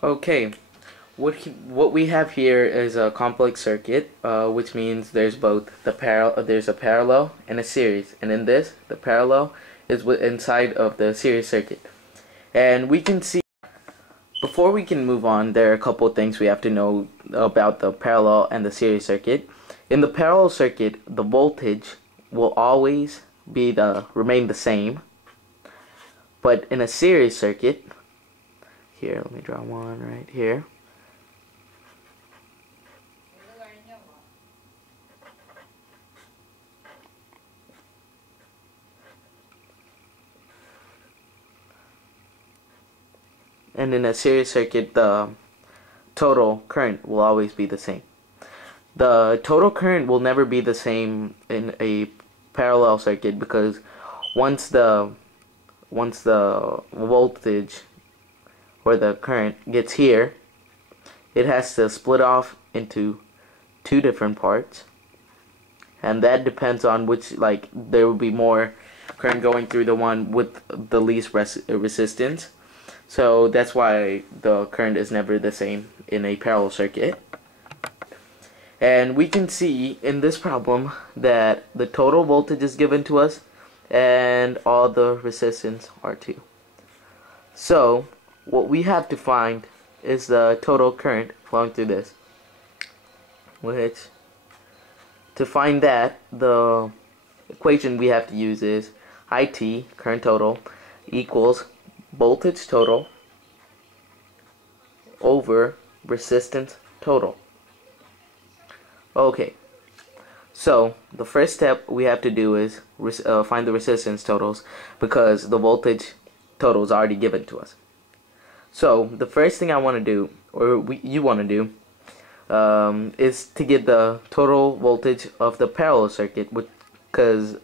Okay, what we have here is a complex circuit, which means there's a parallel and a series, and in this, the parallel is inside of the series circuit. And we can see, before we can move on, there are a couple things we have to know about the parallel and the series circuit. In the parallel circuit, the voltage will always remain the same, but in a series circuit, here, let me draw one right here. And in a series circuit, the total current will always be the same. The total current will never be the same in a parallel circuit because once the voltage or the current gets here, it has to split off into two different parts, and that depends on which, like, there will be more current going through the one with the least resistance. So that's why the current is never the same in a parallel circuit. And we can see in this problem that the total voltage is given to us and all the resistance are too. So what we have to find is the total current flowing through this, which, to find that, the equation we have to use is IT, current total, equals voltage total over resistance total. Okay, so the first step we have to do is find the resistance totals because the voltage total is already given to us. So the first thing I want to do, or you want to do, is to get the total voltage of the parallel circuit, because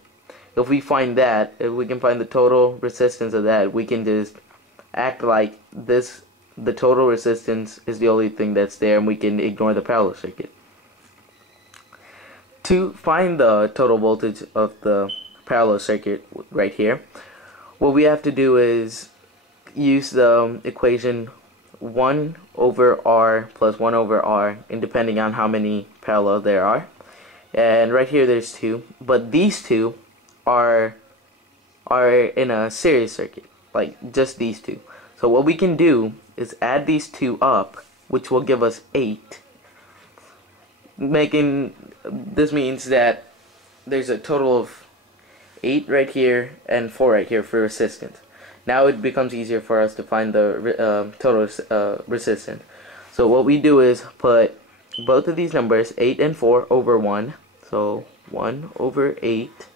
if we find that, if we can find the total resistance of that, we can just act like the total resistance is the only thing that's there, and we can ignore the parallel circuit. To find the total voltage of the parallel circuit right here, what we have to do is use the equation 1 over R plus 1 over R, and depending on how many parallels there are. And right here there's two, but these two are in a series circuit, like just these two. So what we can do is add these two up, which will give us 8. This means that there's a total of 8 right here and 4 right here for resistance. Now it becomes easier for us to find the total resistance. So what we do is put both of these numbers, 8 and 4, over 1. So 1 over 8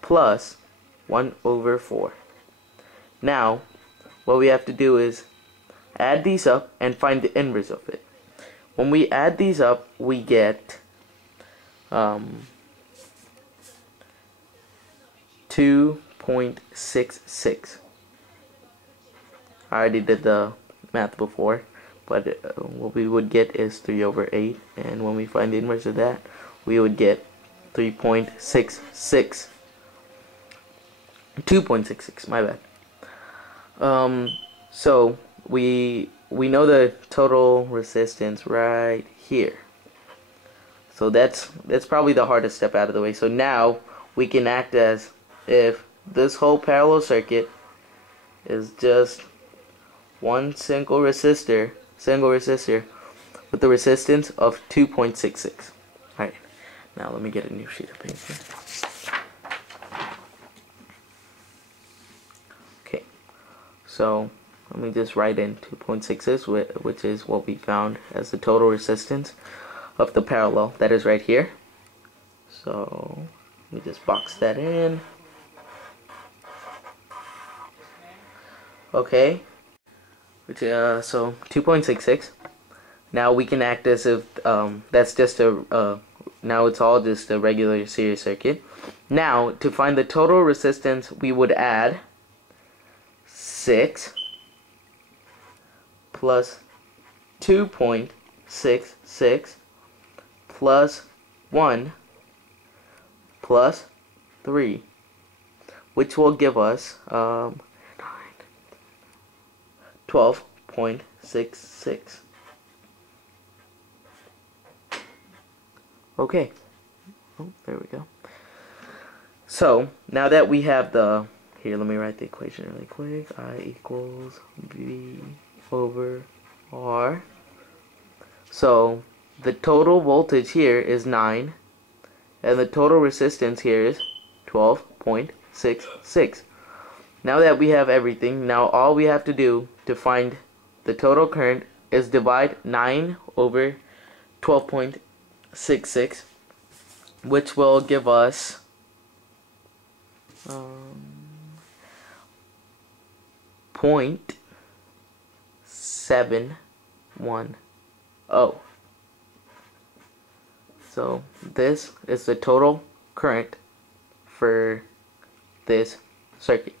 plus 1 over 4. Now what we have to do is add these up and find the inverse of it. When we add these up, we get 2.66. I already did the math before, but what we would get is 3 over 8, and when we find the inverse of that, we would get 3.66. 2.66, my bad. So we know the total resistance right here. So that's probably the hardest step out of the way. So now we can act as if this whole parallel circuit is just one single resistor with the resistance of 2.66. Alright, now let me get a new sheet of paper. Okay, so let me just write in 2.66, which is what we found as the total resistance of the parallel. That is right here. So let me just box that in. Okay, so 2.66. Now we can act as if that's just now it's all just a regular series circuit. Now to find the total resistance, we would add 6 plus 2.66 plus 1 plus 3, which will give us 12.6. 12.66. Okay. Oh, there we go. So, now that we have the... Here, let me write the equation really quick. I equals V over R. So, the total voltage here is 9. And the total resistance here is 12.66. Now that we have everything, now all we have to do to find the total current is divide 9 over 12.66, which will give us 0.710. So this is the total current for this circuit.